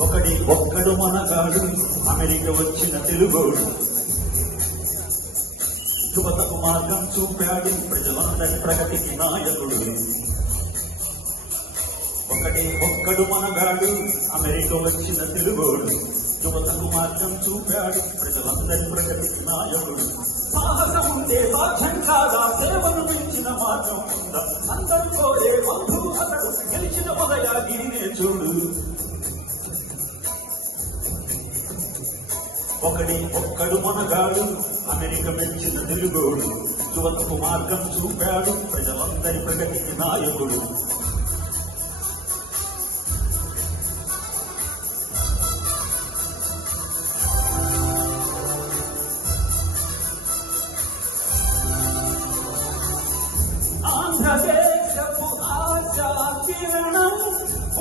ఒకడి ఒక్కడు మనగాడు. అమెరికా వచ్చిన తెలుగోడు. యువతకు మార్గం చూపాడు. ప్రజలందరి ప్రగతికి నాయకుడు. ఒకటి ఒక్కడు మనగాడు. అమెరికా వచ్చిన తెలుగోడు. యువతకు మార్గం చూపాడు. ప్రజలందరి ప్రగతికి నాయకుడు. సాహసం ఉంటే సాధ్యం కాదా? సేవను పెంచిన మార్గం ఉందా? అందరూ కోరే బంధువు అతడు. గెలిచిన ఉదయాగిరినే చూడు. ఒకడి ఒక్కడు మనగాడు అమెరిక మెచ్చిన తెలుగోడు యువతకు మార్గం చూపాడు ప్రజలందరి ప్రగతికి నాయకుడు. ఆంధ్రదేశపు ఆశా కిరణం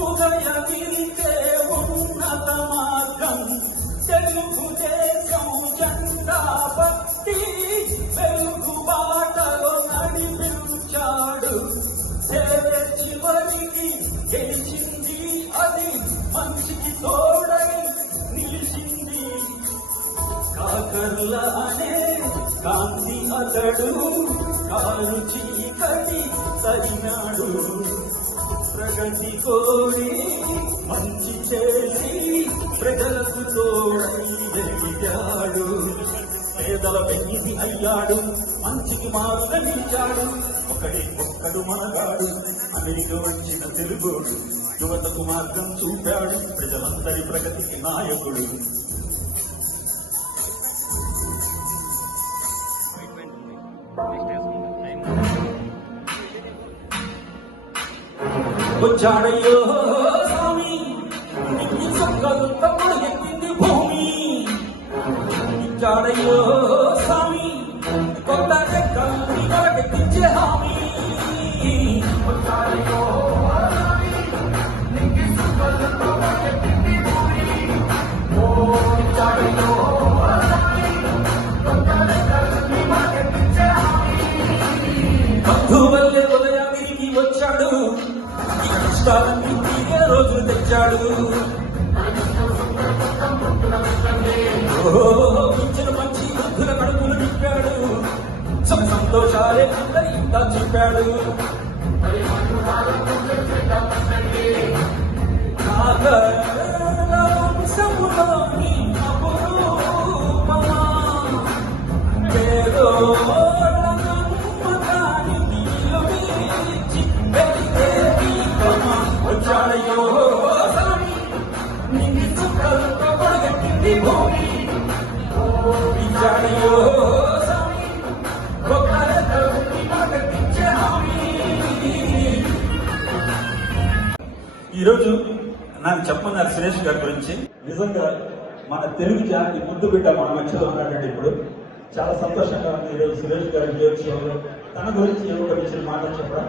ఉదయగిరితే ఉన్నత మార్గం. తెలుగుదేశం జెండా పట్టి వెలుగు బాటలో నడిపించాడు. చివరికి గెలిచింది అది మంచికి తోడై నిలిచింది. కాకర్ల అనే కాంతి అతడు కాలు చీకటి తగినాడు ప్రగతి కోరి మంచి చేసి ప్రజలకు తోడై పేదల వెన్నిది అయ్యాడు మంచికి మార్గమించాడు ఒకడే ఒక్కడు మనగాడు అమెరిక వచ్చిన తెలుగుడు. యువతకు మార్గం చూపాడు ప్రజలందరి ప్రగతికి నాయకుడు. వచ్చాడయ్యో స్వామి ఇన్ని సొక్కలు తప్పుడు ఎక్కింది భూమి ఇచ్చాడయ్యో స్వామి కొత్త రెక్కల్ని వరకెక్కించే హామీ ఇక రోజులు తెచ్చాడు ఓహో ఇచ్చిన మంచి బుద్ధుల కడుపులు నింపాడు సంతోషాలే అందరి ఇంత చెప్పాడు వచ్చాడయ్యో స్వామి, నిన్ను సుఖాలతో పడగట్టింది భూమి. ఓ, ఈరోజు నాకు చెప్పన్నారు సురేష్ గారి గురించి. నిజంగా మన తెలుగు జాతి ముద్దు బిడ్డ మన మధ్యలో ఉన్నాడండి ఇప్పుడు. చాలా సంతోషంగా ఉంది ఈరోజు సురేష్ గారి జీవితంలో. తన గురించి ఏదో ఒక విషయం మాటలు చెప్పడం